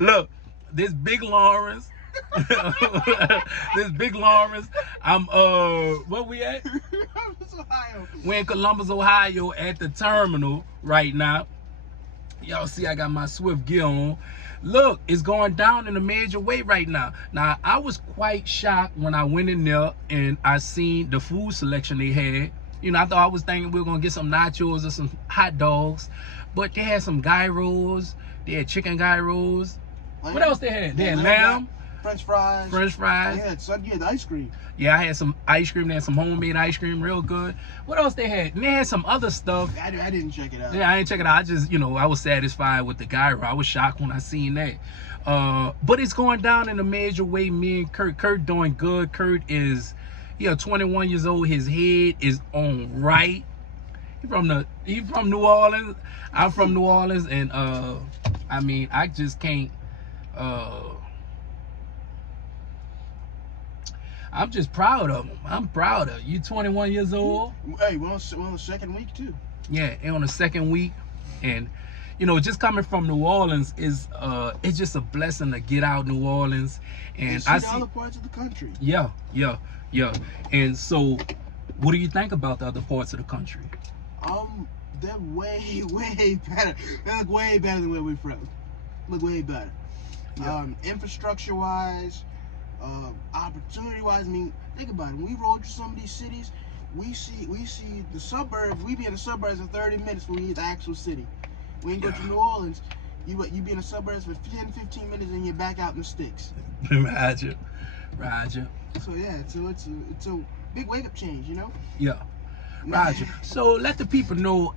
Look, this big Lawrence. This big Lawrence. I'm where we at? Columbus, Ohio. We're in Columbus, Ohio at the terminal right now. Y'all see I got my Swift gear on. Look, it's going down in a major way right now. Now, I was quite shocked when I went in there and I seen the food selection they had. You know, I was thinking we were going to get some nachos or some hot dogs. But they had some gyros. They had chicken gyros. What else they had? They had lamb. French fries. French fries. You had ice cream. Yeah, I had some ice cream. They had some homemade ice cream, real good. What else they had? And they had some other stuff. I didn't check it out. Yeah, I didn't check it out. I just, you know, I was satisfied with the gyro. I was shocked when I seen that. But it's going down in a major way. Me and Kurt doing good. Kurt is, 21 years old. His head is on right. He from New Orleans. I'm from New Orleans, and I mean, I just can't. I'm just proud of him. I'm proud of you. 21 years old. Hey, we're on the second week too. Yeah, and on the second week, and just coming from New Orleans is it's just a blessing to get out New Orleans, and I see other parts of the country. Yeah. And so, what do you think about the other parts of the country? They're way better. They look way better than where we're from. Look way better. Yeah. Infrastructure wise. Opportunity wise, I mean, think about it. When we roll through some of these cities, we see the suburbs. We be in the suburbs in 30 minutes when we hit the actual city. When you go to New Orleans, you be in the suburbs for 10-15 minutes and you're back out in the sticks. Roger. So yeah, it's a big wake up change, Yeah. Roger. So let the people know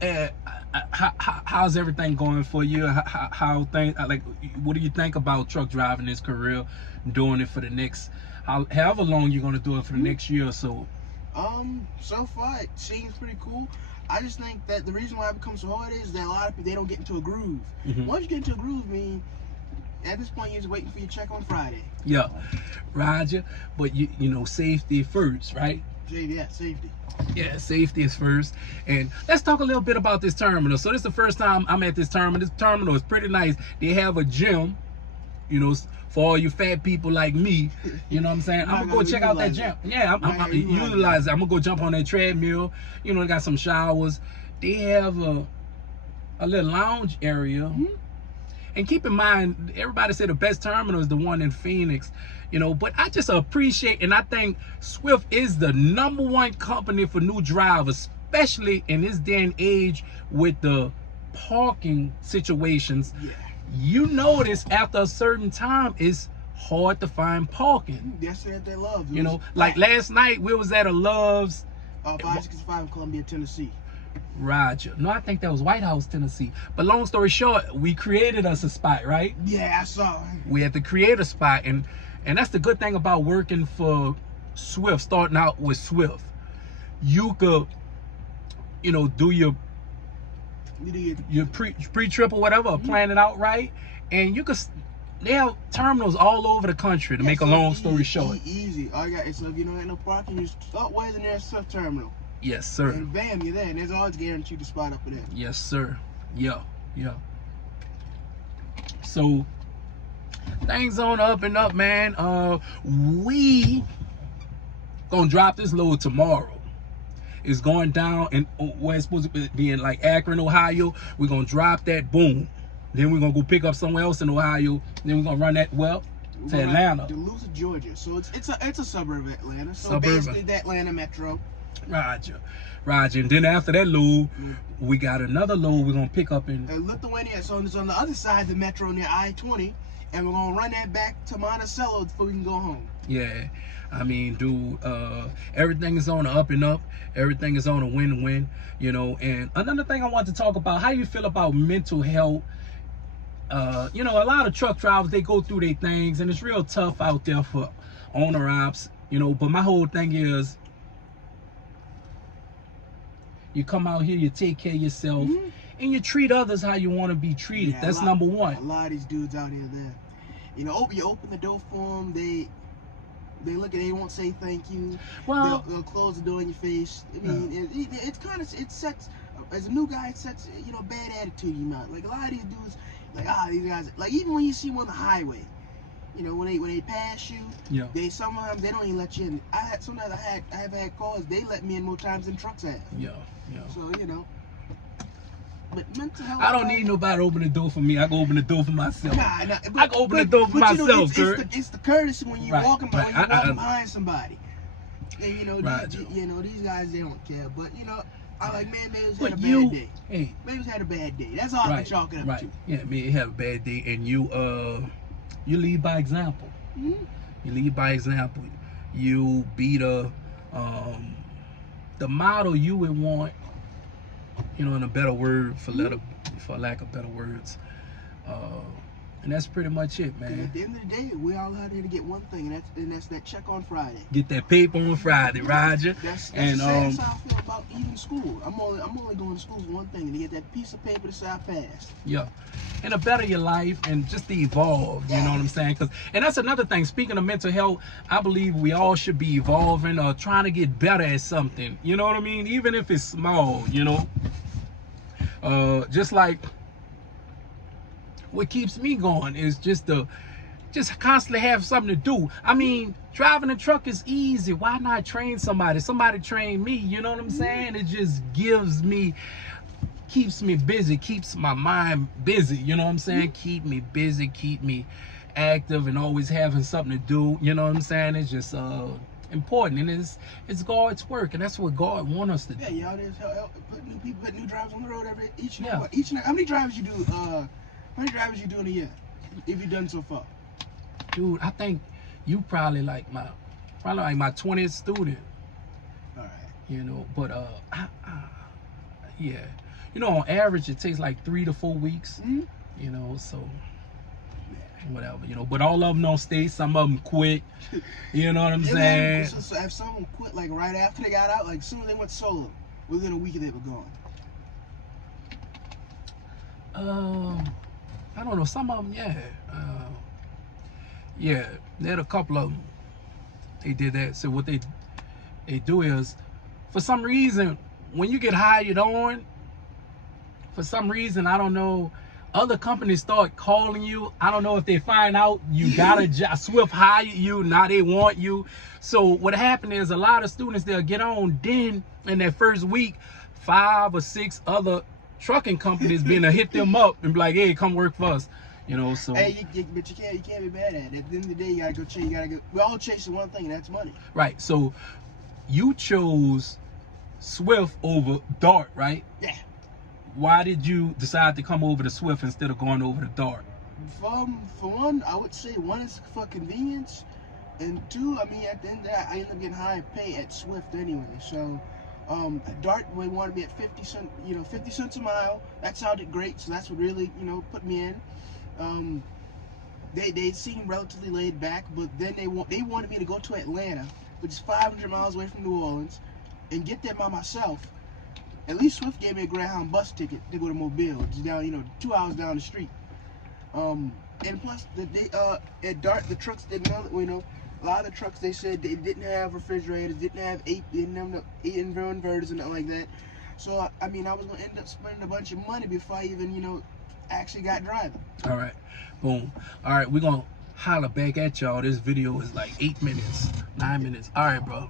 how's everything going for you. How things like. What do you think about truck driving this career, doing it for the next, however long you're gonna do it for the next year or so? So far it seems pretty cool. I just think that the reason why it becomes so hard is that a lot of people, they don't get into a groove. Once you get into a groove, I mean, at this point you're just waiting for your check on Friday. Yeah, Roger. But you know safety first, right? Yeah, safety. Yeah, safety is first. And let's talk a little bit about this terminal. So this is the first time I'm at this terminal. This terminal is pretty nice. They have a gym, for all you fat people like me. You know what I'm saying? I'm gonna go check out that gym. Yeah, I'm utilize it. I'm gonna go jump on that treadmill. They got some showers. They have a little lounge area. And keep in mind, everybody said the best terminal is the one in Phoenix, but I just appreciate, and I think Swift is the #1 company for new drivers, especially in this day and age with the parking situations. Yeah. You notice after a certain time, it's hard to find parking. That's what they love. Like last night, we was at a Love's. 565 in Columbia, Tennessee. Roger. No, I think that was White House, Tennessee. But long story short, we created us a spot, right? Yeah, I saw it. We had to create a spot, and that's the good thing about working for Swift, starting out with Swift. You could, do your pre-trip or whatever, plan it out right, and you could. They have terminals all over the country to make a long story short. Easy. All you got is, so if you don't have no parking, you start where's the nearest Swift terminal. Yes, sir. And bam, you're there, and there's always guaranteed a spot up there. Yes, sir. Yeah. So things on up and up, man. We gonna drop this load tomorrow. It's going down and where it's supposed to be in like Akron, Ohio. We're gonna drop that, boom. Then we're gonna go pick up somewhere else in Ohio. Then we're gonna run that to Atlanta. Duluth, Georgia. So it's a suburb of Atlanta. So basically the Atlanta metro. Roger. And then after that load, we got another load we're gonna pick up in Lithuania. So it's on the other side of the metro near I-20, and we're gonna run that back to Monticello before we can go home. Yeah, I mean, dude, everything is on the up and up. Everything is on a win-win, And another thing I want to talk about, how you feel about mental health. A lot of truck drivers, they go through their things, and it's real tough out there for owner ops, But my whole thing is, you come out here, you take care of yourself, and you treat others how you want to be treated. Yeah, that's number one. A lot of these dudes out here, you open the door for them, they look at it, they won't say thank you. Well, they'll close the door in your face. I mean, it sets as a new guy, it sets, you know, bad attitude in your mouth. Like a lot of these dudes, like these guys, like even when you see them on the highway, you know, when they pass you, Yeah. they sometimes they don't even let you in. Sometimes I have had cars, they let me in more times than trucks have. Yeah. Yeah. So you know, but mental health. I don't need nobody to open the door for me. I can open the door for myself. Nah, I can open the door for you know, myself, Kurt. it's the courtesy when you're walking right. behind somebody. And you know, these guys, they don't care. But you know, I like, man, May's had a bad day. Hey, May's had a bad day. That's all I can chalk it up to. Yeah, man, you have a bad day, and you lead by example. Mm-hmm. You lead by example. You be the model you would want. You know, in a better word, for lack of better words. And that's pretty much it, man. And at the end of the day, we all out here to get one thing, and that's that check on Friday. Get that paper on Friday, Roger. That's and how I feel about even school. I'm only going to school for one thing, to get that piece of paper to say I passed. Yeah, and to better your life and just to evolve. You know what I'm saying? And that's another thing. Speaking of mental health, I believe we all should be evolving or trying to get better at something. You know what I mean? Even if it's small. You know, just like. What keeps me going is just constantly have something to do. I mean, driving a truck is easy. Why not train somebody? Somebody train me. You know what I'm saying? It just keeps me busy, keeps my mind busy. You know what I'm saying? Keep me busy, keep me active, and always having something to do. You know what I'm saying? It's just important, and it's God's work, and that's what God wants us to do. Yeah, y'all just put new drivers on the road each and how many drivers you do? How many drivers you do in a year? If you've done so far? Dude, I think you probably like my 20th student. All right. You know, but yeah. You know, on average it takes like 3 to 4 weeks. Mm-hmm. You know, so whatever, you know. But all of them don't stay, some of them quit. You know what I'm saying? So if someone quit like right after they got out, like as soon as they went solo, within a week they were gone. I don't know, some of them, yeah. Yeah, there had a couple of them. They did that. So what they do is, for some reason, when you get hired on, for some reason, I don't know, other companies start calling you. I don't know if they find out you got a job, Swift hired you, now they want you. So what happened is a lot of students, they'll get on, then in that first week, 5 or 6 other trucking companies being to hit them up and be like, hey, come work for us. You know, so. Hey, but you can't be bad at it. At the end of the day, you gotta go chase. We're all chasing one thing, and that's money. Right. So you chose Swift over Dart, right? Yeah. Why did you decide to come over to Swift instead of going over to Dart? For one, I would say one is for convenience, and two, I mean, at the end of that, I ended up getting higher pay at Swift anyway. So. Dart, we wanted me at 50 cents a mile. That sounded great, so that's what really, you know, put me in. They seemed relatively laid back, but then they wanted me to go to Atlanta, which is 500 miles away from New Orleans, and get there by myself. At least Swift gave me a Greyhound bus ticket to go to Mobile, which is down, you know, 2 hours down the street. And plus, at Dart, the trucks didn't know that, you know. A lot of the trucks, they said they didn't have refrigerators, didn't have eight inverters and nothing like that. So, I mean, I was going to end up spending a bunch of money before I even, you know, actually got driving. All right. Boom. All right, we're going to holler back at y'all. This video is like 8 minutes, 9 minutes. All right, bro.